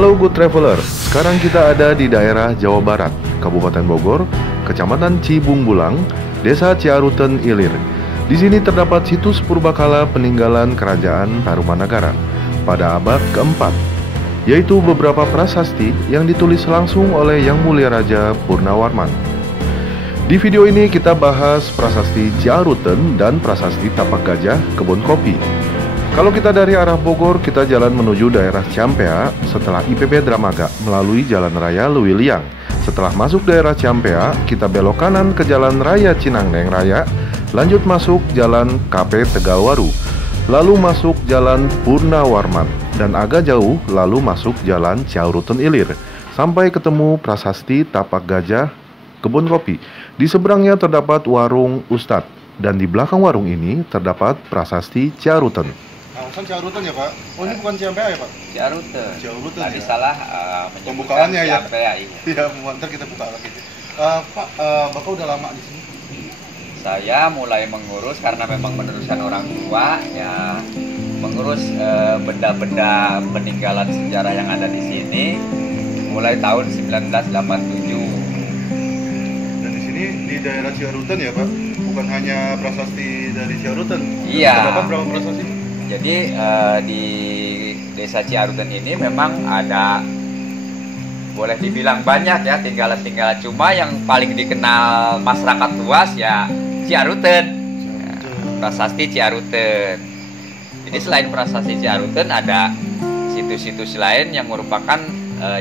Halo Good Traveler, sekarang kita ada di daerah Jawa Barat, Kabupaten Bogor, Kecamatan Cibung Bulang, Desa Ciaruten Ilir. Di sini terdapat situs purbakala peninggalan Kerajaan Tarumanagara pada abad keempat, yaitu beberapa prasasti yang ditulis langsung oleh Yang Mulia Raja Purnawarman. Di video ini kita bahas prasasti Ciaruten dan prasasti Tapak Gajah Kebun Kopi. Kalau kita dari arah Bogor, kita jalan menuju daerah Ciampea setelah IPB Dramaga melalui Jalan Raya Lewiliang. Setelah masuk daerah Ciampea, kita belok kanan ke Jalan Raya Cinangneng Raya, lanjut masuk Jalan KP Tegalwaru, lalu masuk Jalan Purnawarman, dan agak jauh lalu masuk Jalan Ciaruten Ilir, sampai ketemu prasasti Tapak Gajah Kebun Kopi. Di seberangnya terdapat warung Ustadz, dan di belakang warung ini terdapat prasasti Ciaruten. Kan Ciaruten ya Pak? Oh ini bukan Ciampea ya Pak? Ciaruten. Ciaruten Tadi ya? salah Pembukaannya ya? Ciampea, iya. Iya, ntar kita buka lagi. Pak, Bapak udah lama di sini? Saya mulai mengurus karena memang meneruskan orang tua ya, mengurus benda-benda peninggalan sejarah yang ada di sini mulai tahun 1987. Dan di sini di daerah Ciaruten ya Pak? Bukan hanya prasasti dari Ciaruten? Iya. Terdapat berapa prasasti? Jadi di desa Ciaruten ini memang ada, boleh dibilang banyak ya tinggalan-tinggalan, cuma yang paling dikenal masyarakat luas ya Ciaruten, ya, prasasti Ciaruten. Jadi selain prasasti Ciaruten ada situs-situs lain yang merupakan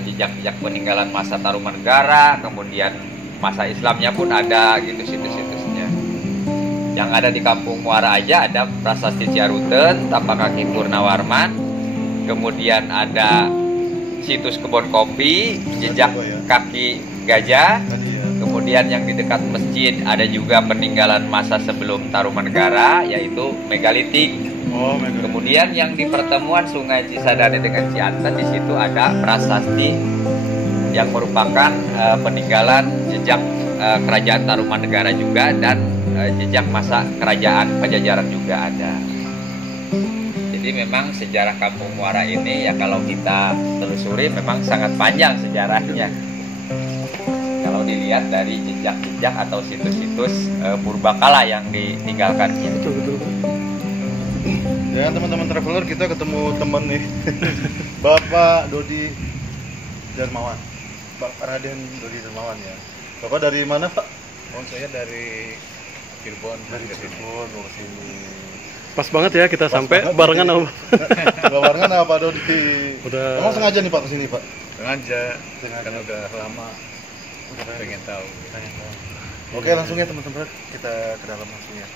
jejak-jejak peninggalan masa Tarumanegara, kemudian masa Islamnya pun ada gitu situs-situsnya. Yang ada di Kampung Muara aja ada prasasti Ciaruten, Tapak Kaki Purnawarman, kemudian ada situs Kebun Kopi, jejak kaki gajah, kemudian yang di dekat masjid ada juga peninggalan masa sebelum Tarumanegara yaitu megalitik. Kemudian yang di pertemuan Sungai Cisadane dengan Cianten, di situ ada prasasti yang merupakan peninggalan jejak kerajaan Tarumanegara juga, dan jejak masa kerajaan Pajajaran juga ada. Jadi memang sejarah Kampung Muara ini ya kalau kita telusuri memang sangat panjang sejarahnya. Kalau dilihat dari jejak-jejak atau situs-situs purbakala yang ditinggalkannya. Betul. Ya teman-teman traveler, kita ketemu teman nih. Bapak Dodi Darmawan. Bapak Raden Dodi Darmawan ya. Bapak dari mana Pak? Oh, saya dari Cirebon. Dari Cirebon mau ke sini. Pas banget ya kita sampai banget, barengan Dodi. sama Barengan apa Pak Dodi? Udah. Emang sengaja nih Pak kesini Pak? Sengaja, kan udah lama Udah pengen tahu. Oke, langsung ya teman-teman, kita ke dalam langsung ya.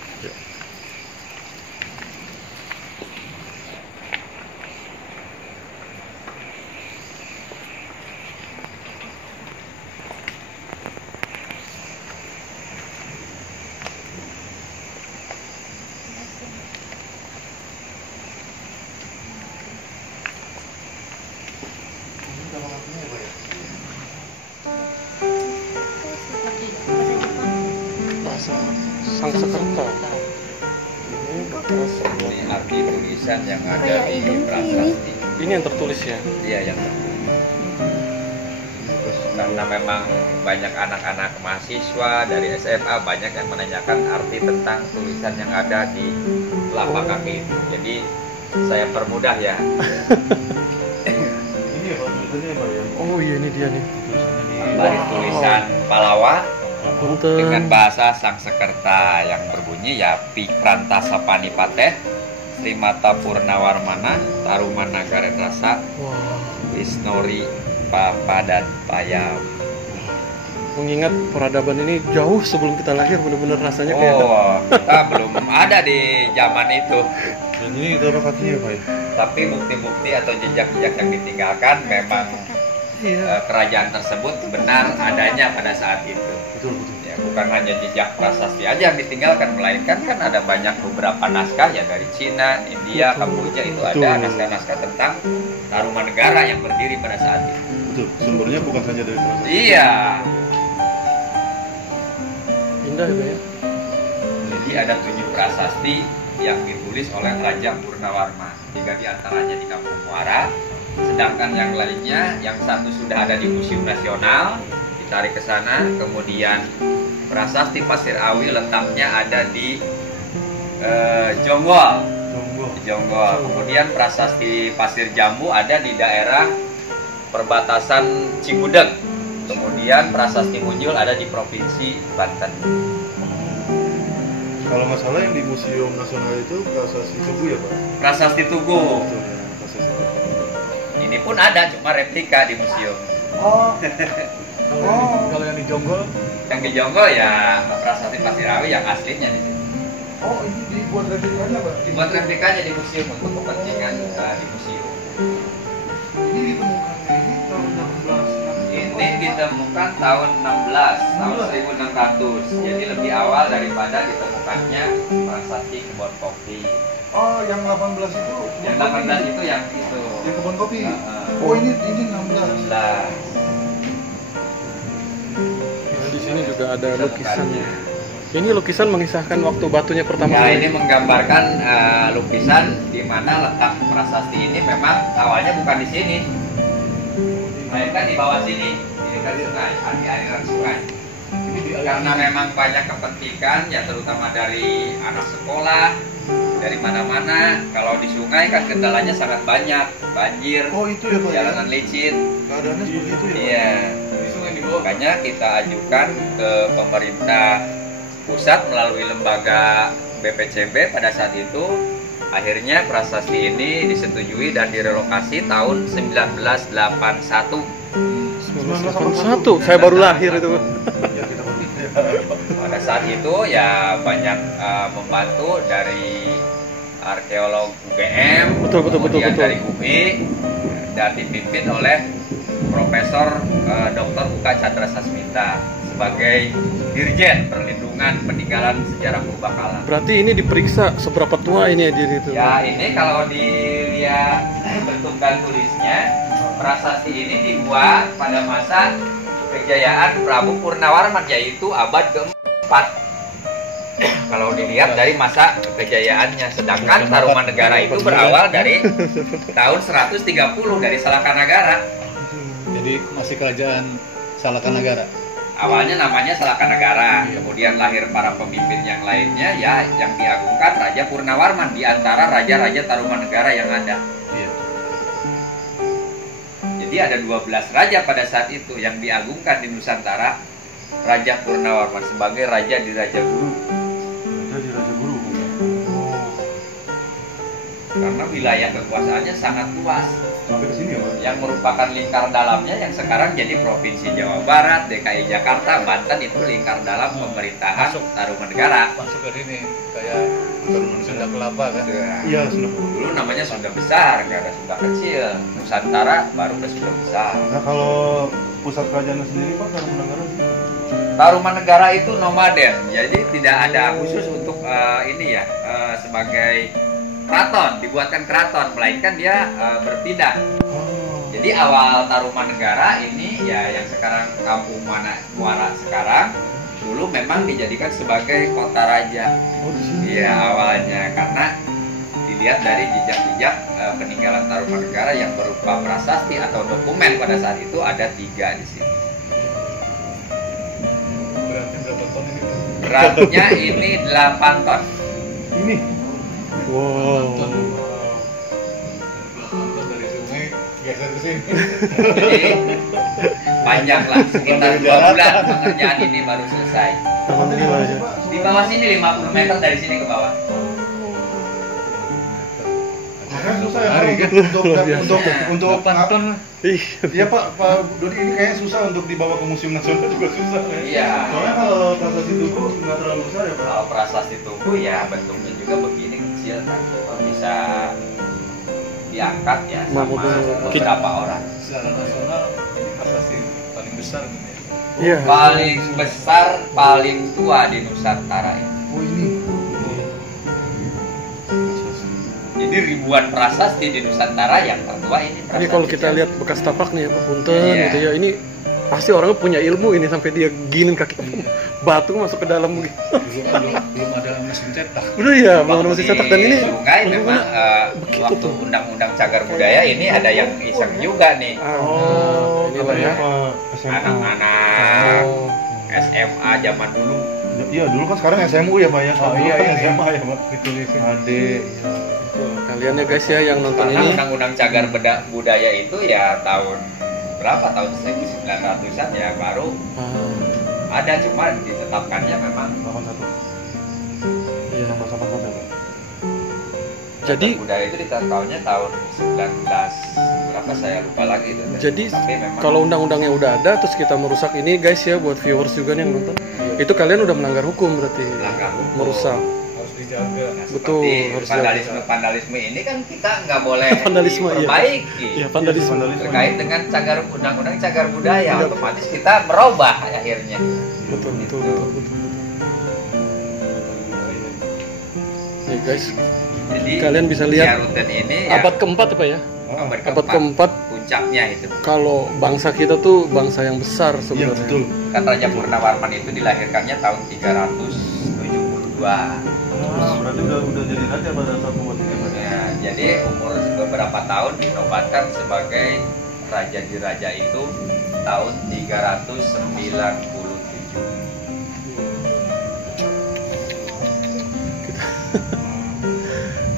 Sang Sekerta. Ini arti tulisan yang ada di prasasti. Ini yang tertulis ya. Iya, yang tertulis. Terus karena memang banyak anak-anak mahasiswa dari SMA banyak yang menanyakan arti tentang tulisan yang ada di telapak kaki itu. Jadi saya permudah ya. Ini ya Pak, tulisannya Pak ya. Oh iya, ini dia nih. Dari tulisan Palawa Punten. dengan bahasa Sangsekerta yang berbunyi ya Pikranta Sapanipateh Srimata Purnawarmana Tarumanagara Rasa Wah, Wisnori Papa dan Payam. mengingat peradaban ini jauh sebelum kita lahir, benar-benar rasanya kayak Oh, kita belum ada di zaman itu. Dan ini taruh kakinya Pak ya. Tapi bukti-bukti atau jejak-jejak yang ditinggalkan memang kerajaan tersebut benar adanya pada saat itu. Betul. Ya, bukan hanya jejak prasasti aja yang ditinggalkan, melainkan kan ada banyak beberapa naskah ya dari Cina, India, Kamboja itu ada naskah-naskah tentang Tarumanegara yang berdiri pada saat itu. Betul. Sumbernya bukan hanya dari prasasti. Iya. indah ya, Pak ya. Jadi ada 7 prasasti yang ditulis oleh Raja Purnawarman. 3 diantaranya di Kampung Muara, Sedangkan yang lainnya, yang satu sudah ada di Museum Nasional, ditarik ke sana. Kemudian prasasti Pasir Awi letaknya ada di Jonggol. Kemudian prasasti Pasir Jambu ada di daerah perbatasan Cigudeg. Kemudian prasasti Munjul ada di Provinsi Banten. Kalau nggak salah yang di Museum Nasional itu prasasti Tugu ya Pak? Prasasti Tugu. Betul ya, prasasti Tugu. Ini pun ada, cuma replika di museum. Kalau yang di Jonggol? Yang di Jonggol ya prasasti Pasir Awi yang aslinya di sini. Oh, ini dibuat replikanya Pak? Dibuat replikanya di museum untuk kepentingan di museum. Ini ditemukan ini tahun 18. Ini ditemukan tahun 16, tahun 1600. Jadi lebih awal daripada ditemukannya prasasti kebun kopi. Oh, yang 18 itu? Yang 18 itu yang itu. Yang kebun kopi? Oh, ini 16. 16. Nah, di sini juga ada lukisannya. Ini lukisan mengisahkan waktu batunya pertama Ya, kali. ini menggambarkan lukisan di mana letak prasasti ini memang awalnya bukan di sini, melainkan di bawah sini. Ini kan sungai, di aliran sungai. Karena memang banyak kepentingan, ya terutama dari anak sekolah, dari mana-mana. Kalau di sungai kan kendalanya sangat banyak, banjir, Oh, itu ya Pak? jalanan licin. Keadaannya seperti itu ya Pak? Iya. Makanya kita ajukan ke pemerintah pusat melalui lembaga BPCB pada saat itu. Akhirnya prasasti ini disetujui dan direlokasi tahun 1981. 1981, saya baru lahir itu. Ya, kita pergi. Pada saat itu ya banyak membantu dari arkeolog UGM, Betul. kemudian dari UI, dan dipimpin oleh Profesor Dr. Uka Chandra Sasmita sebagai Dirjen Perlindungan Peninggalan Sejarah Purbakala. Berarti ini diperiksa seberapa tua ini ya diri itu? Ya, ini kalau dilihat bentuk dan tulisnya, prasasti ini dibuat pada masa kejayaan Prabu Purnawarman, yaitu abad keempat. Kalau dilihat dari masa kejayaannya, sedangkan Tarumanegara itu berawal dari tahun 130 dari Salakanagara. Jadi masih kerajaan Salakanagara. Awalnya namanya Salakanagara, kemudian lahir para pemimpin yang lainnya, ya yang diagungkan Raja Purnawarman di antara raja-raja Tarumanegara yang ada. Iya. Jadi ada 12 raja pada saat itu yang diagungkan di Nusantara. Raja Purnawarman sebagai raja di Raja Guru. Jadi Raja Guru. Karena wilayah kekuasaannya sangat luas, Sampai ke sini ya Pak? yang merupakan lingkar dalamnya yang sekarang jadi Provinsi Jawa Barat, DKI Jakarta, Banten itu lingkar dalam pemerintahan Tarumanegara. Masuk ke sini kayak Sunda Kelapa kan. Iya, sudah. Dulu namanya Sunda Besar, nggak ada Sunda Kecil. Nusantara baru udah Sunda Besar. Nah, kalau pusat kerajaannya sendiri Pak, Tarumanegara sih? Tarumanegara itu nomaden, jadi tidak ada khusus untuk sebagai keraton, dibuatkan keraton, melainkan dia berpindah. Jadi awal Tarumanegara ini ya yang sekarang Kampung Muara sekarang, dulu memang dijadikan sebagai kota raja. Oh, di sini. Iya awalnya, karena dilihat dari jejak-jejak peninggalan Tarumanegara yang berupa prasasti atau dokumen pada saat itu ada 3 di sini. Berarti berapa ton ini? Beratnya ini 8 ton. Ini. Wow. Ton dari sungai geser ke sini. Jadi panjang lah, sekitar 2 bulan pengerjaan ini baru selesai. Alhamdulillah ya. Di bawah sini 50 meter dari sini ke bawah. Makanya susah ya Pak, Hari, kan? Luar biasa. untuk 8 ton. Iya Pak Dodi, ini kayaknya susah untuk dibawa ke Museum Nasional juga susah ya. Iya. Soalnya kalau prasasti Tugu nggak terlalu besar ya Pak. Kalau prasasti Tugu ya bentuknya juga begini kecil kan, bisa diangkat ya sama beberapa orang. Secara nasional ini prasasti paling besar gitu ya. Iya. Paling besar, paling tua di Nusantara ini. Oh ini. Jadi ribuan prasasti di Nusantara yang tertua ini. Ini kalau kita lihat bekas tapak nih ya Pak Punten Iya. gitu ya. Ini pasti orangnya punya ilmu ini sampai dia ginin kaki batu masuk ke dalam begitu. Belum ada mesin cetak. Udah ya, belum ada mesin cetak dan ini Sungai memang waktu undang-undang cagar budaya ini ada yang iseng juga nih. ini lah ya. Anak-anak SMA zaman dulu. Iya, dulu kan sekarang SMU ya, Pak ya. Oh, Dulu iya, kan iya. SMA ya, Pak. Gitu. Adik. Kalian ya guys ya yang nonton Karena ini. undang-undang cagar budaya itu ya tahun berapa? Tahun 1900-an ya baru ada, cuma ditetapkannya memang 81. Iya. 81 ya, Pak. Jadi budaya itu ditetapkannya tahun 19 berapa saya lupa lagi itu. Jadi Tapi memang kalau undang-undangnya udah ada terus kita merusak ini guys ya, buat viewers juga nih yang nonton, itu kalian udah melanggar hukum berarti. melanggar hukum. Merusak. Harus dijaga. Nah, Betul, seperti harus vandalisme ini kan kita nggak boleh Vandalisme, iya. diperbaiki. Iya, vandalisme. Terkait dengan undang-undang cagar budaya, otomatis kita merubah akhirnya. Betul. Nih guys, Jadi kalian bisa lihat Ciaruten ini ya, abad keempat apa ya? Abad keempat puncaknya itu. kalau bangsa kita tuh bangsa yang besar Iya, sebenarnya. betul. Kan Raja Purnawarman itu dilahirkannya tahun 372. Berarti udah jadi raja pada saat membuat ini, Pak. Ya, jadi umur beberapa tahun dinobatkan sebagai raja di raja itu tahun 397.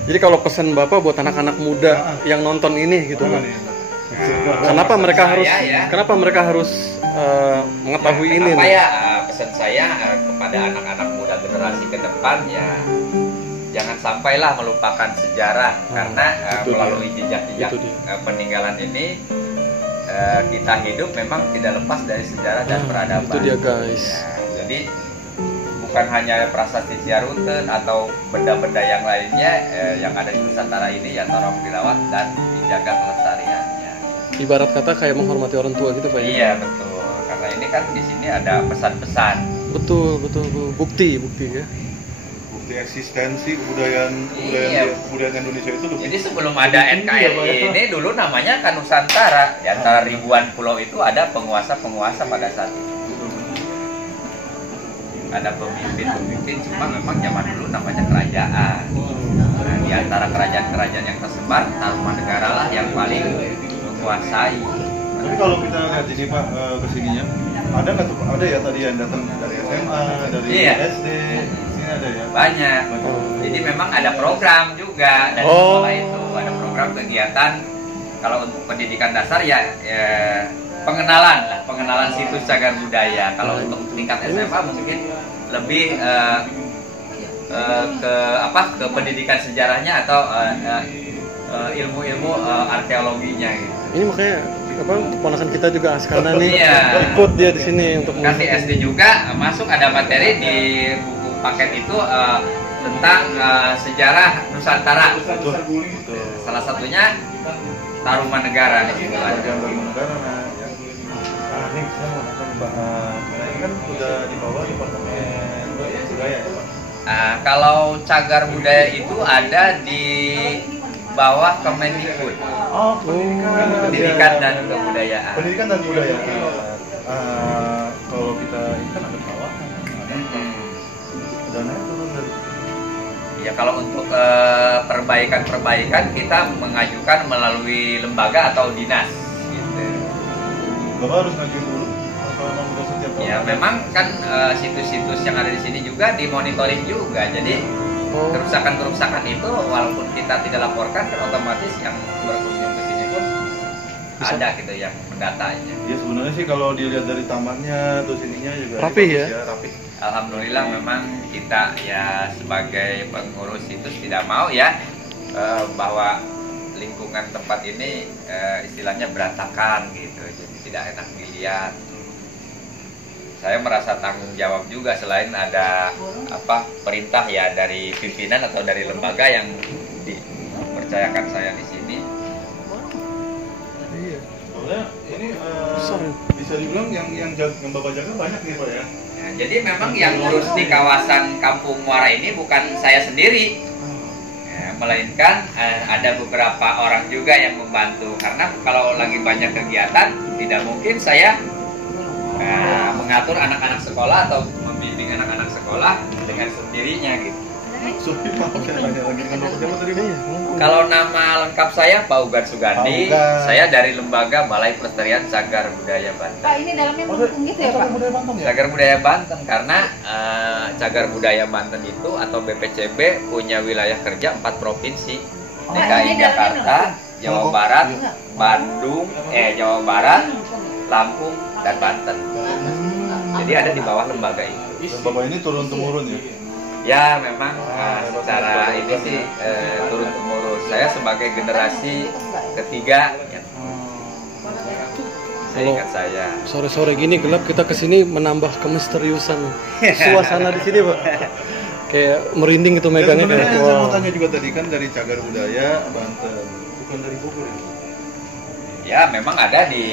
Jadi kalau pesan Bapak buat anak-anak muda yang nonton ini gitu kan. Nah, Kenapa pesan mereka saya harus ya, kenapa mereka harus mengetahui ini kenapa nih? ya pesan saya kepada anak-anak muda generasi ke depan ya jangan sampailah melupakan sejarah karena itu dia. melalui jejak-jejak Itu dia. peninggalan ini kita hidup memang tidak lepas dari sejarah dan peradaban. Itu dia guys. Ya, jadi bukan hanya prasasti Ciaruten atau benda-benda yang lainnya yang ada di Nusantara ini ya tolong dirawat dan dijaga kelestariannya. Ibarat kata kayak menghormati orang tua gitu Pak ya. Iya betul, karena ini kan di sini ada pesan-pesan. Betul. Bukti ya. Bukti eksistensi kebudayaan Iya. kebudayaan Indonesia itu lebih. Jadi sebelum ada NKRI ini dulu namanya kan Nusantara. Di antara ribuan pulau itu ada penguasa-penguasa pada saat itu. Ada pemimpin-pemimpin, cuma memang zaman dulu namanya kerajaan. Nah, di antara kerajaan-kerajaan yang tersebar, Tarumanegara lah yang paling menguasai. Tapi kalau kita lihat ini Pak kesininya, ada nggak tuh? Ada ya tadi yang datang dari SMA, dari Iya. SD, sini ada ya. Banyak. Jadi memang ada program juga dari Oh. sekolah itu, ada program kegiatan. Kalau untuk pendidikan dasar ya pengenalan situs cagar budaya. Kalau untuk tingkat SMA mungkin lebih ke pendidikan sejarahnya atau ilmu-ilmu arkeologinya gitu. Ini makanya keponakan kita juga Askana nih Iya. ikut dia di sini untuk Kan di SD juga masuk ada materi di buku paket itu tentang sejarah Nusantara. Betul. Salah satunya Tarumanegara nih. Kerajaan Tarumanegara. Nah, ini saya mau nanya nih Pak, ini kan udah di bawah Departemen Budaya ya Pak. Kalau cagar budaya itu ada di bawah Kemendikbud, Oh, pendidikan dan kebudayaan. Pendidikan dan budaya. Kalau kita ini kan ada bawah, ada dana turun dari. Ya kalau untuk perbaikan kita mengajukan melalui lembaga atau dinas. Gitu. Bapak harus ngajuin dulu. Apa memang udah setiap tahun? Ya memang kan situs-situs yang ada di sini juga dimonitoring juga. Jadi kerusakan-kerusakan itu walaupun kita tidak laporkan kan otomatis yang berkunjung ke sini pun ada gitu yang mendatanya. Ya sebenarnya sih kalau dilihat dari tamannya terus ininya juga Rapi ini ya? bagus rapi. Alhamdulillah memang kita ya sebagai pengurus situs tidak mau ya bahwa lingkungan tempat ini istilahnya berantakan gitu, jadi tidak enak dilihat. Saya merasa tanggung jawab juga selain ada perintah ya dari pimpinan atau dari lembaga yang dipercayakan saya di sini. Iya. Soalnya ini Besar. bisa dibilang yang Bapak jaga banyak nih Pak ya. Nah, jadi memang yang ngurus di kawasan Kampung Muara ini bukan saya sendiri, ya, melainkan ada beberapa orang juga yang membantu. Karena kalau lagi banyak kegiatan, tidak mungkin saya mengatur anak-anak sekolah atau membimbing anak-anak sekolah dengan sendirinya gitu. Sorry, maaf saya tanya lagi dengan Bapak siapa tadi, Pak? Kalau nama lengkap saya Pak Ugan Sugandi, Pak Ugan. saya dari Lembaga Balai Pelestarian Cagar Budaya Banten. Pak, ini dalamnya mendukung gitu ya, Pak? Budaya Banten ya? Cagar Budaya Banten karena Cagar Budaya Banten itu atau BPCB punya wilayah kerja 4 provinsi. Oh, DKI ini Jakarta, dalamnya Jawa Oh, Barat, iya. Bandung, Jawa Barat, Lampung, dan Banten. Jadi ada di bawah lembaga itu. Dan Bapak ini turun temurun ya? Ya memang secara ini sih turun temurun. Saya sebagai generasi ketiga, ya, seingat saya. Sore-sore gini gelap kita kesini menambah kemisteriusan suasana di sini, Pak. Kayak merinding itu Ya, megangnya sebenarnya kayak yang saya mau wow. tanya juga tadi kan dari Cagar Budaya Banten, bukan dari Bogor ya? Ya memang ada di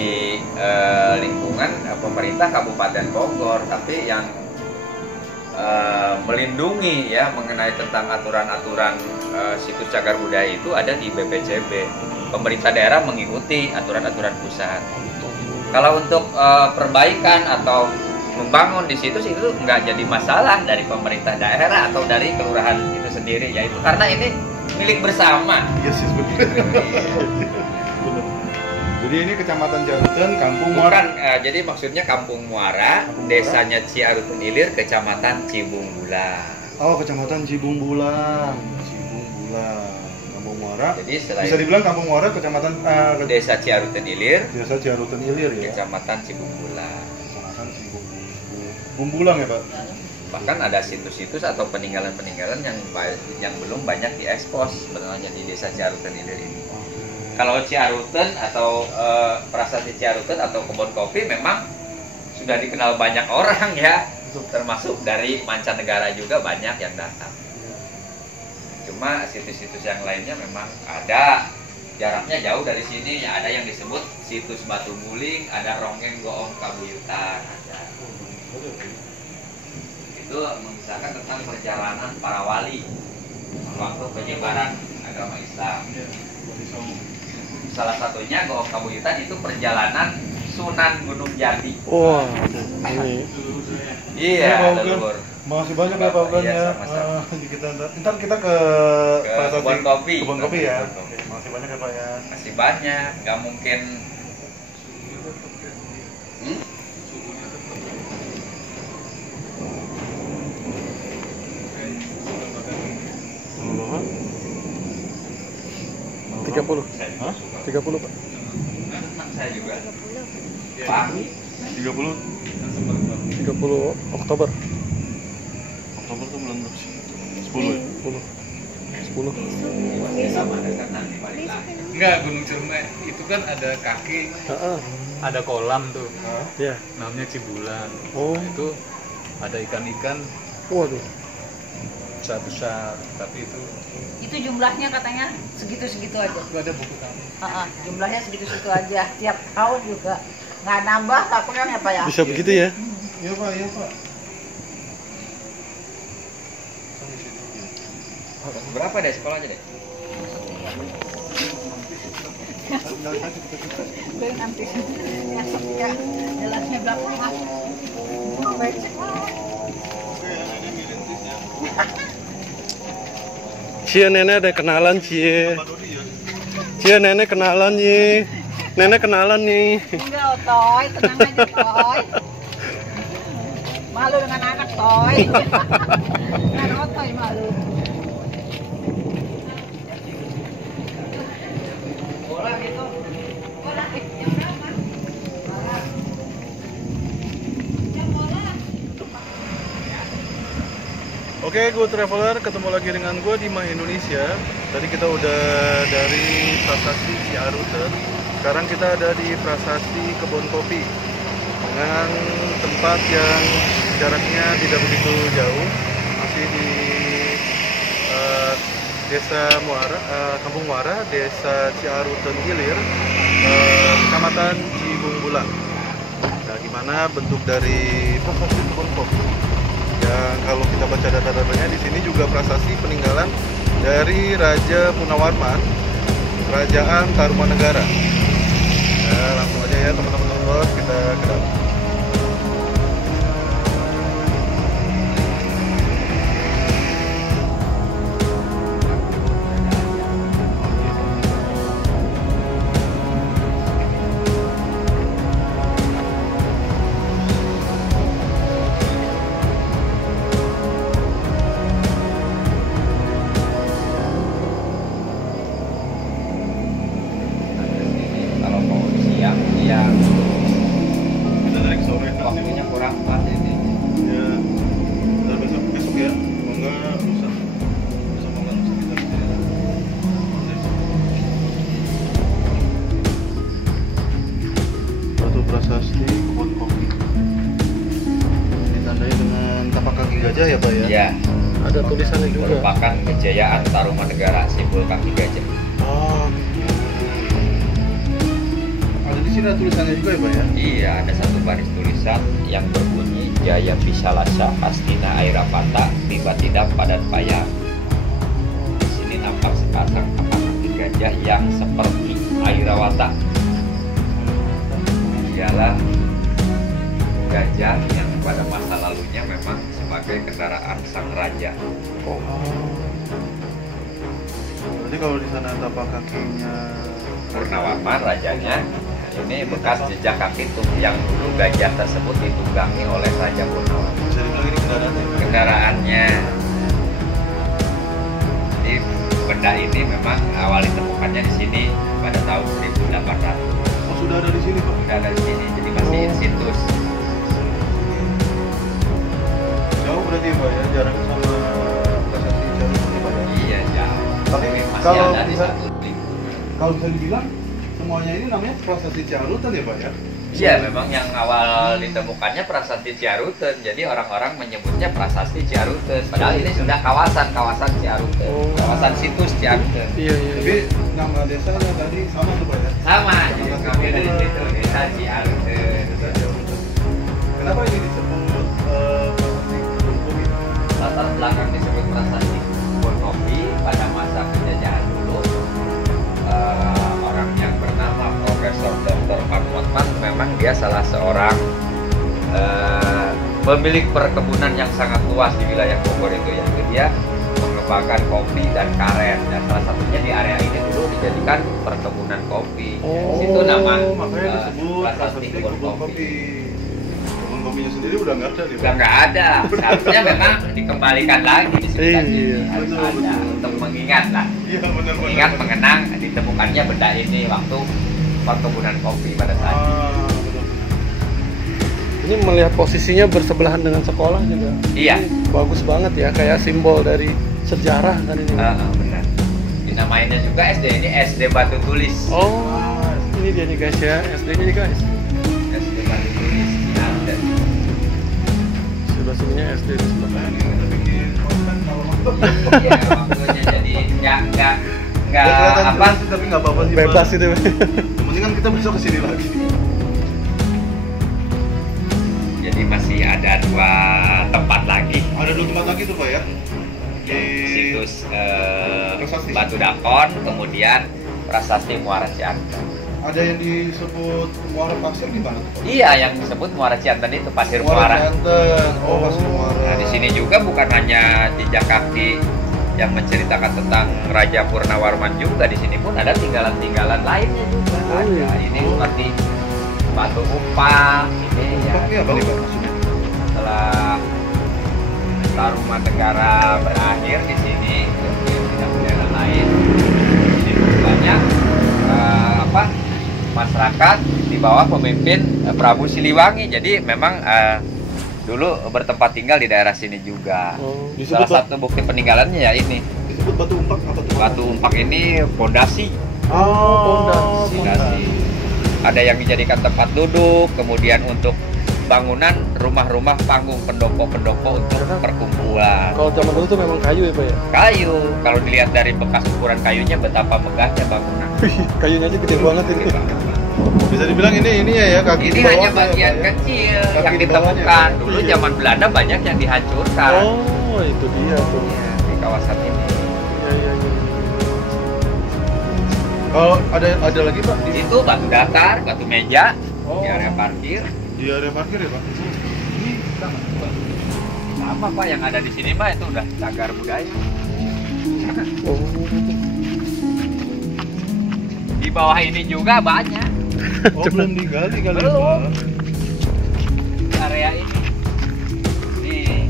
lingkungan pemerintah Kabupaten Bogor, tapi yang melindungi ya mengenai tentang aturan-aturan situs cagar budaya itu ada di BPCB. Pemerintah daerah mengikuti aturan-aturan pusat. Kalau untuk perbaikan atau membangun di situs itu nggak jadi masalah dari pemerintah daerah atau dari kelurahan itu sendiri, yaitu karena ini milik bersama. Iya sih begitu. Jadi ini Kecamatan Ciaruten, Kampung Muara. Bukan, jadi maksudnya Kampung Muara, Kampung Muara. desanya Ciaruten Ilir, Kecamatan Cibung Bulang. Oh, Kecamatan Cibung Bulang. Cibung Bulang. Kampung Muara. Jadi selain Bisa dibilang Kampung Muara Kecamatan Desa Ciaruten Ilir, Desa Ciaruten Ilir ya. Kecamatan Cibung Bulang. Kecamatan Cibung Bumbulang ya, Pak. Bahkan ada situs-situs atau peninggalan-peninggalan yang belum banyak diekspos sebenarnya di Desa Ciaruten Ilir ini. Kalau Ciaruten atau prasasti Ciaruten atau kebun kopi memang sudah dikenal banyak orang ya, termasuk dari mancanegara juga banyak yang datang. Cuma situs-situs yang lainnya memang ada, jaraknya jauh dari sini. Ada yang disebut situs Batu Guling, ada Ronggeng Goong Kabuyutan. Ada. Itu mengisahkan tentang perjalanan para wali waktu penyebaran agama Islam. Salah satunya Goong Kabuyutan itu perjalanan Sunan Gunung Jati. Wah, ini Iya, Pak Ugan. leluhur. Makasih banyak ya Pak Ugan Iya, ya. sama-sama. Ntar kita ke prasasti Kebun kopi. Kebun kopi ya. Kebun kopi. Oke, makasih banyak ya Pak ya. Masih banyak, nggak mungkin. Mohon. 30. Hah? 30, Pak. Saya juga. Pak, 30 30 Oktober. Oktober tuh bulan berapa sih? 10 ya? 10. sama dekat nanti balik lagi. Enggak, Gunung Ciremai itu kan ada kaki, Heeh. ada kolam tuh, Hah? Ya. namanya Cibulan. Oh. Nah, itu ada ikan-ikan Waduh. besar-besar, tapi itu Jumlahnya katanya segitu-segitu aja. ada buku kami. Jumlahnya segitu-segitu aja. Tiap tahun juga nggak nambah, nggak kurang ya Pak ya? Bisa begitu ya? Iya Pak, iya Pak. Berapa deh sekolahnya deh? Beli nanti. Ya, jelasnya berapa lah? Baik. Cie nenek ada kenalan cie. Cie nenek kenalan nih. Nenek kenalan nih. Enggak, Toy, tenang aja, Toy. Malu dengan anak, Toy. Dengan Otoy malu. Bola gitu. Oke, gue traveler, ketemu lagi dengan gue di Mah Indonesia. Tadi kita udah dari Prasasti Ciaruten. Sekarang kita ada di Prasasti Kebun Kopi dengan tempat yang jaraknya tidak begitu jauh, masih di Desa Muara, Kampung Muara, Desa Ciaruten Ilir, Kecamatan Cibung Bulang. Nah, gimana bentuk dari Prasasti Kebun Kopi? Yang kalau kita baca data-datanya di sini juga prasasti peninggalan dari Raja Punawarman, Kerajaan Tarumanegara. Nah, langsung aja ya teman-teman kita ke dalam. kaki gajah ya Pak ya? Ya, Ada tulisannya juga. merupakan kejayaan Tarumanegara, simbol kaki gajah. Oh, Ada di sini ada tulisannya juga ya Pak ya? Iya, ada satu baris tulisan yang berbunyi Jaya Bisalasa Astina Airapata Tiba Tidak Padan Payang. Di sini nampak sepasang kaki gajah yang seperti Airawata. Dialah gajah yang pada masa lalunya memang sebagai kendaraan sang raja. Berarti kalau di sana tapak kakinya Purnawarman rajanya, ini bekas jejak kaki yang dulu gajah tersebut ditunggangi oleh Raja Purnawarman. bisa dibilang ini kendaraannya. Kendaraannya. Jadi benda ini memang awal ditemukannya di sini pada tahun 1800. Oh sudah ada di sini Pak? Sudah ada di sini, jadi masih in situs. Jauh berarti Pak ya, jarak sama prasasti jauh ini Pak ya? Iya, jauh. Tapi Masih kalau ada di bisa- satu link. Kalau bisa dibilang semuanya ini namanya prasasti Ciarutan ya Pak ya? Iya, memang yang awal ditemukannya prasasti Ciaruten. Jadi orang-orang menyebutnya prasasti Ciaruten. Padahal ini sudah kawasan Ciaruten, Oh. kawasan situs Ciaruten. iya iya. Tapi nama desanya tadi sama tuh Pak ya? Sama, jadi kami dari situ desa Ciaruten. Desa Ciarutan. Kenapa ini disebut prasasti kebun kopi? Latar belakang disebut prasasti kebun kopi pada masa penjajahan dulu. Orang yang bernama Profesor Dr. Panmuatman memang dia salah seorang pemilik perkebunan yang sangat luas di wilayah Bogor itu, yaitu dia mengembangkan kopi dan karet, dan salah satunya di area ini dulu dijadikan perkebunan kopi. Oh, Itu nama makanya disebut prasasti kebun kopi. Kebun kopinya sendiri udah nggak ada nih Udah Pak? nggak ada, seharusnya memang dikembalikan lagi di sekitar sini. Iya. Harus Betul, ada betul. untuk mengingat lah. Iya benar-benar. Mengingat mengenang ditemukannya benda ini waktu perkebunan kopi pada saat itu. Benar. Ini melihat posisinya bersebelahan dengan sekolah juga. Iya. Ini bagus banget ya, kayak simbol dari sejarah kan ini. Benar. Dinamainnya juga SD ini SD Batu Tulis. Oh, ini dia nih guys ya, SD-nya nih guys. SD Batu Tulis Cianten. Sebelah sininya SD di sebelah Nah, kanan. ini kita bikin konten kalau mau. Iya, waktunya jadi nggak Kelihatan apa? jelas sih, tapi nggak apa-apa sih Bebas Pak. itu. Yang penting kan kita besok kesini lagi. Jadi masih ada 2 tempat lagi. Ada 2 tempat lagi tuh Pak ya. Di Situs Prasasti. Batu Dakon, kemudian Prasasti Muara Cianten. Ada yang disebut Muara Pasir di mana tuh Pak? Iya, yang disebut Muara Cianten itu Pasir Muara Muara. Cianten. Oh, Pasir Muara. Nah, di sini juga bukan hanya jejak kaki yang menceritakan tentang Raja Purnawarman juga, di sini pun ada tinggalan-tinggalan lainnya juga. Oh, iya. Ada ini seperti batu upah, ini ya. Ini apa nih Pak maksudnya? Setelah Tarumanegara berakhir di sini, tidak daerah lain. Di sini banyak masyarakat di bawah pemimpin Prabu Siliwangi. Jadi memang dulu bertempat tinggal di daerah sini juga. Oh, Salah satu bukti peninggalannya ya ini. Disebut Batu Umpak apa tuh? Batu Umpak ini pondasi. Oh, Pondasi. Ada yang dijadikan tempat duduk, kemudian untuk bangunan rumah-rumah panggung pendopo-pendopo untuk perkumpulan. Kalau zaman dulu tuh memang kayu ya Pak ya? Kayu, kalau dilihat dari bekas ukuran kayunya betapa megahnya bangunan. Kayunya aja gede banget ini. Bisa dibilang ini ya kaki Ini di bawah hanya ya, bagian Pak, ya? kecil Kaki yang di bawahnya. ditemukan. Dulu Iya. zaman Belanda banyak yang dihancurkan. Oh, itu dia tuh. Iya, di kawasan ini. Iya iya iya. Kalau ada lagi Pak di Itu batu datar, batu meja, Oh. di area parkir. di area parkir ya Pak? Ini Sama Pak, yang ada di sini mah itu udah cagar budaya. Oh. Di bawah ini juga banyak oh belum digali kali ya, Belum. Pak. di area ini. Nih.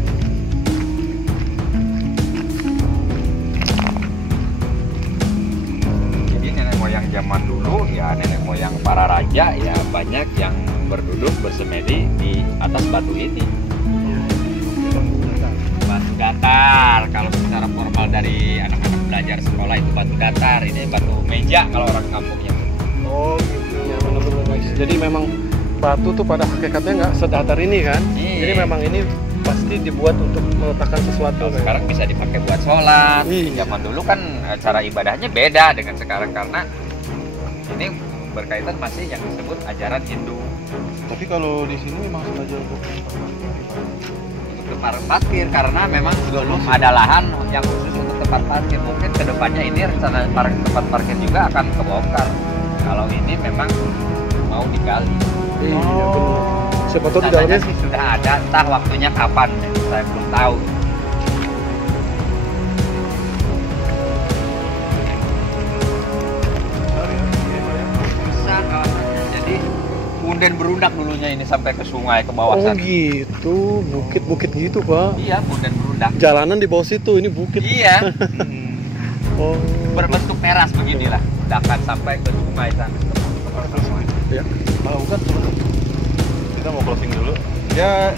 Jadi nenek moyang zaman dulu ya, nenek moyang para raja ya banyak yang berduduk bersemedi di atas batu ini. Batu datar, kalau secara formal dari anak-anak belajar sekolah itu batu datar. Ini batu meja kalau orang kampungnya. Oh gitu. Ya benar-benar guys. Jadi memang batu tuh pada hakikatnya nggak sedatar ini kan. Iya. Jadi memang ini pasti dibuat untuk meletakkan sesuatu. Kalau sekarang bisa dipakai buat sholat. Iya. Zaman dulu kan cara ibadahnya beda dengan sekarang karena ini berkaitan masih yang disebut ajaran Hindu. Tapi kalau di sini memang sengaja untuk Tempat parkir karena memang belum ada lahan yang khusus untuk tempat parkir. Mungkin kedepannya ini rencana tempat parkir juga akan kebongkar. Kalau ini memang mau digali. Iya, benar. Siapa tahu di Rencananya dalamnya sih sudah ada, entah waktunya kapan, saya belum tahu. Besar kawasannya, jadi punden berudak dulunya ini sampai ke sungai ke bawah oh sana. gitu, bukit-bukit gitu Pak. Iya, punden berudak. Jalanan di bawah situ, ini bukit. Iya, Oh. berbentuk teras beginilah, bahkan sampai ke sungai sana. Ya. bukan kita mau closing dulu ya.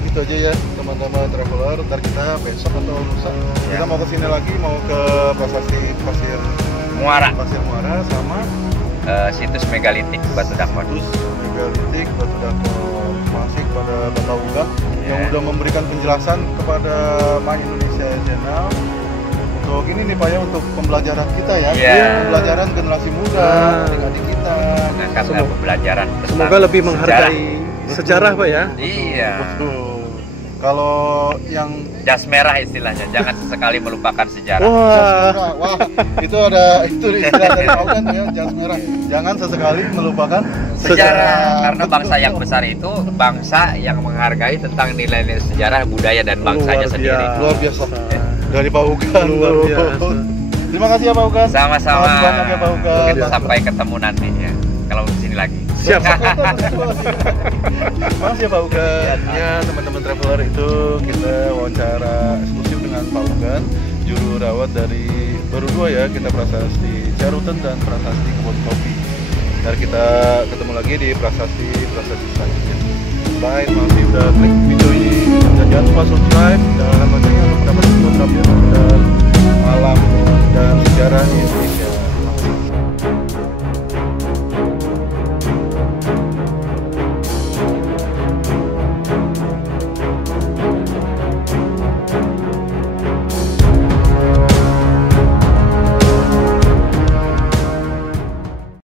Gitu aja ya teman-teman traveler. Ntar kita besok atau lusa kita mau ke sini lagi, mau ke prasasti pasir Muara, Muara sama situs megalitik Batu Dakon. Terus megalitik Batu Dakon masih pada Bataunggang yang udah memberikan penjelasan kepada My Indonesia Channel untuk ini nih Pak ya, untuk pembelajaran kita ya. Iya. Pembelajaran generasi muda, adik-adik kita. Mengangkat Semoga- pembelajaran tentang Semoga lebih menghargai sejarah Pak ya. Iya. Betul. Kalau yang Jas merah istilahnya, jangan sesekali melupakan sejarah. Wah. jas merah, wah itu ada itu istilah dari Augan ya, jas merah. Jangan sesekali melupakan Sejarah, karena Betul. bangsa yang besar itu bangsa yang menghargai tentang nilai-nilai sejarah, budaya dan bangsanya Luar sendiri. biasa. Luar biasa. Dari Pak Ugan. Luar biasa. Terima kasih ya Pak Ugan. Sama-sama. Makasih banyak ya Pak Ugan. Mungkin sampai ketemu nanti ya. Kalau di sini lagi. Siap. Makasih ya Pak Ugan. Ya teman-teman traveler, itu kita wawancara eksklusif dengan Pak Ugan, juru rawat dari baru dua ya, kita prasasti Ciarutan dan prasasti Kebun Kopi. Ntar kita ketemu lagi di prasasti selanjutnya. Bye, masih udah klik video ini dan jangan lupa subscribe dan loncengnya untuk mendapatkan info terupdate dan alam dan sejarah Indonesia.